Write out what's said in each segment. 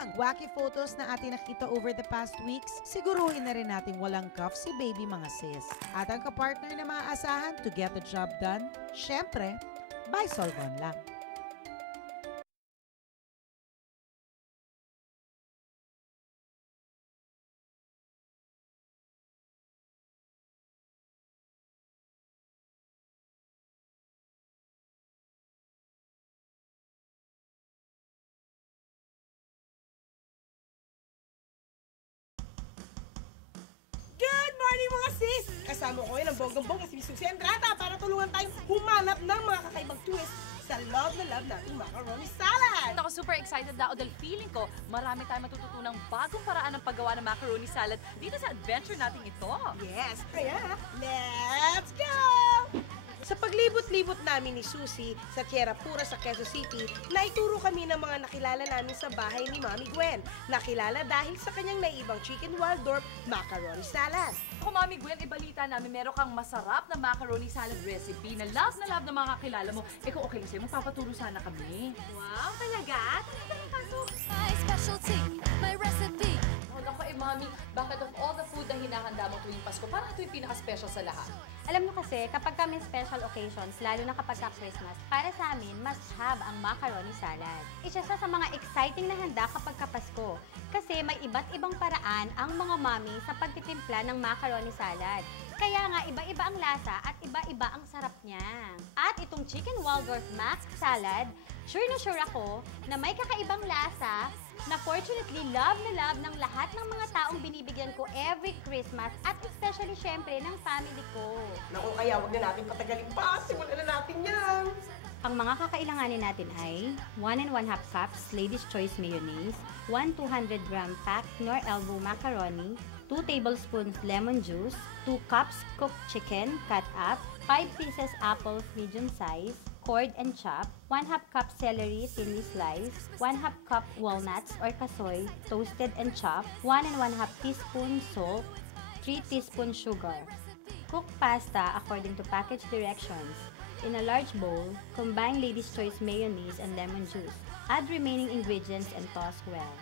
lang! Wacky photos na ating nakita over the past weeks, siguruhin na rin natin walang cuff si baby mga sis. At ang kapartner na maaasahan to get the job done, syempre, by Solvon lang. Good morning mga sis! Kasama ko ngayon ang bonggang-bongga si Susie Andrada para tulungan tayong humanap ng mga kakaibang twist sa love na love nating macaroni salad! Ako super excited na ako dahil feeling ko marami tayong matututunang bagong paraan ng paggawa ng macaroni salad dito sa adventure natin ito. Yes! Kaya, let's go! Sa paglibot-libot namin ni Susie sa Tierra Pura sa Quezon City, naituro kami ng mga nakilala namin sa bahay ni Mami Gwen. Nakilala dahil sa kanyang naibang Chicken Waldorf macaroni salad. Ako, Mami Gwen, ibalita namin meron kang masarap na macaroni salad recipe na love ng mga kakilala mo. Eh kung okay lang sa'yo, magpapaturo sana kami. Wow, talaga? My specialty, my recipe. Ako Mami, bakit of all the food na hinahanda mo tuwing Pasko, parang ito yung pinaka-special sa lahat? Alam nyo kasi, kapag kami special occasions, lalo na kapag ka-Christmas, para sa amin, must have ang macaroni salad. Isa sa mga exciting na handa kapag ka-Pasko. Kasi may iba't ibang paraan ang mga mami sa pagtitimpla ng macaroni salad. Kaya nga, iba-iba ang lasa at iba-iba ang sarap niya. At itong Chicken Waldorf Mac Salad, sure na sure ako na may kakaibang lasa na fortunately love na love ng lahat ng mga taong binibigyan ko every Christmas at especially syempre ng family ko. Naku, kaya wag na natin patagalin pa. Simulan na natin yan! Ang mga kakailanganin natin ay 1 1/2 cups Lady's Choice Mayonnaise, 1 200-gram packed Knorr Elbow macaroni, 2 tablespoons lemon juice, 2 cups cooked chicken cut up, 5 pieces apple medium size, cored and chopped, 1/2 cup celery thinly sliced, 1/2 cup walnuts or kasoy toasted and chopped, 1 1/2 teaspoon salt, 3 teaspoon sugar. Cook pasta according to package directions. In a large bowl, combine Lady's Choice mayonnaise and lemon juice. Add remaining ingredients and toss well.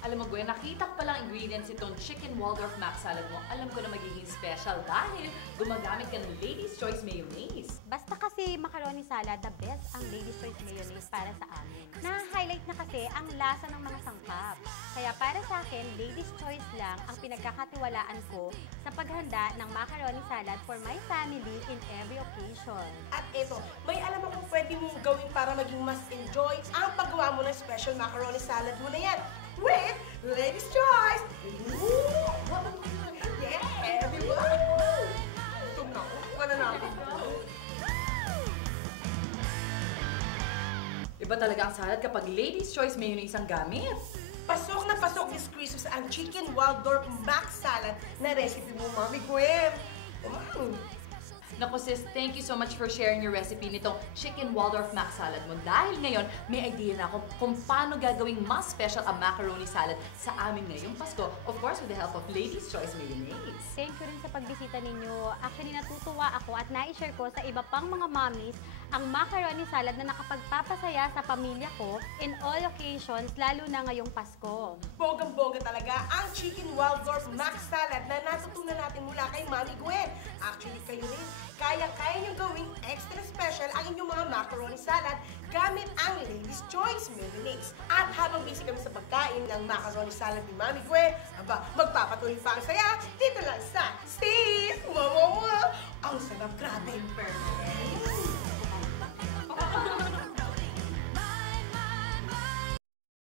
Alam mo, Gwen, nakita ko palang ingredients itong Chicken Waldorf Mac Salad mo. Alam ko na magiging special dahil gumagamit ka ng Lady's Choice Mayonnaise. Basta kasi macaroni salad, the best ang Lady's Choice mayonnaise para sa amin. Na-highlight na kasi ang lasa ng mga sangkap. Kaya para sa akin, Lady's Choice lang ang pinagkakatiwalaan ko sa paghanda ng macaroni salad for my family in every occasion. At eto, may alam akong pwede mong gawin para maging mas enjoy ang paggawa mo ng special macaroni salad mo na yan. With Lady's Choice! Ooh! Yeah! Di ba? Ito na, kuha na natin. Iba talaga ang salad kapag Lady's Choice mayonnaise ang gamit. Pasok na pasok this Christmas ang Chicken Waldorf Mac Salad na recipe mo, Mami Gwen. Naku sis, thank you so much for sharing your recipe nitong Chicken Waldorf Mac Salad mo. Dahil ngayon, may idea na ako kung paano gagawing mas special ang macaroni salad sa amin ngayong Pasko. Of course, with the help of Lady's Choice Mayonnaise. Thank you rin sa pagbisita ninyo. Actually, natutuwa ako at na-share ko sa iba pang mga mommies ang macaroni salad na nakapagpapasaya sa pamilya ko in all occasions, lalo na ngayong Pasko. Bogang-boga talaga ang Chicken Waldorf Mac Salad na natutunan natin mula kay Mami Gwen. Actually, kayo rin, kaya niyong gawing extra special ang inyong mga macaroni salad gamit ang Lady's Choice Mayonnaise. At habang busy kami sa pagkain ng macaroni salad ni Mami Gwen, magpapatuloy pa ang saya dito lang sa